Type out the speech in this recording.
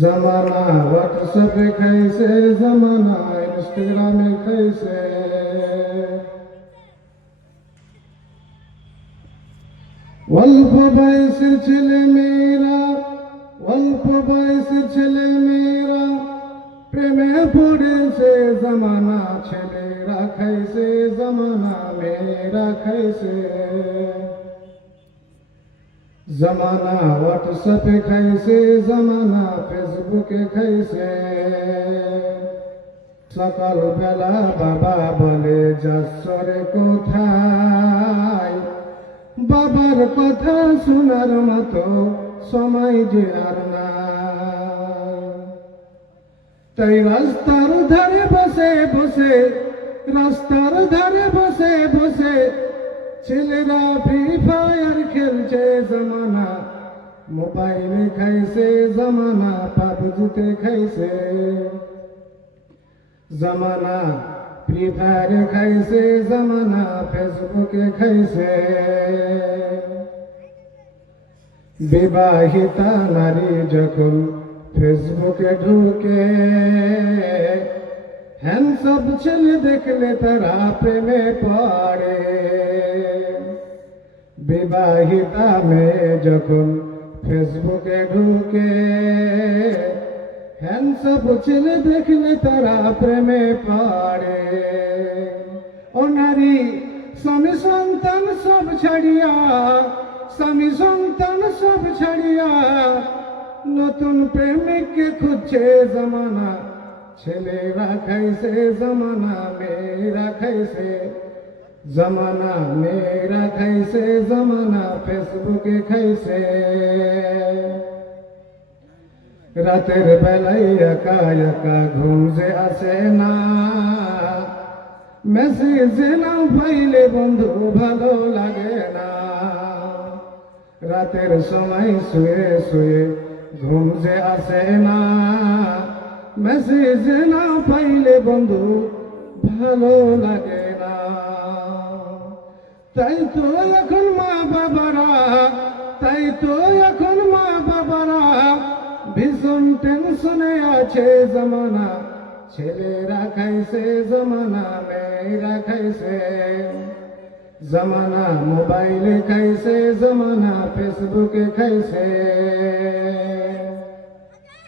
जमाना व्हाट्सएप खाइছে, जमाना इंस्टाग्रामे खाइছে। অল্প বয়সের ছেলে মেয়েরা প্রেমে পড়েছে, জমানা ছেলেরা খাইছে, জমানা মেয়েরা খাইছে। जमाना व्हाट्सएप खाइছে, जमाना फेसबुके खाइছে। सकाल बेला बाबा बोले जासरे कोथाय, बाबार कथा शोनार मतो समय जे आर नाई। ताई रास्तार धारे बसे बसे ছেলেরা ফ্রি ফায়ার খেলছে, জমানা মোবাইলে খাইছে, জমানা পাবজিতে খাইছে। জমানা ফ্রি ফায়ারে খাইছে, জমানা ফেসবুকে খাইছে। বিবাহিতা নারী যখন ফেসবুকে ঢুকে, হ্যান্ডসাম ছেলে দেখলে তারা প্রেমে পড়ে। বিবাহিতা মেয়ে যখন ফেসবুকে ঢুকে, হ্যান্ডসাম ছেলে দেখলে তারা প্রেমে পড়ে। ও নারী স্বামী সন্তান সব ছাড়িয়া নতুন প্রেমিককে খুঁজছে, জমানা ছেলেরা খাইছে, জমানা মেয়েরা খাইছে। जमाना मेरा खाइছে, जमाना फेसबुके खाइছে। रातेर बेलाय एका एका घुम जे आसे ना, मेसेज ना पाइले बंधु भालो लागे ना। रातेर समय शुए शुए घुम जे आसे ना, मेसेज ना पाइले बंधु भालो लागे ना। তাই তো এখন মা বাবারা ভীষণ টেনশনে আছে, জমানা ছেলেরা খাইছে, জমানা মেয়েরা খাইছে। জমানা মোবাইলে খাইছে, জমানা ফেসবুকে খাইছে।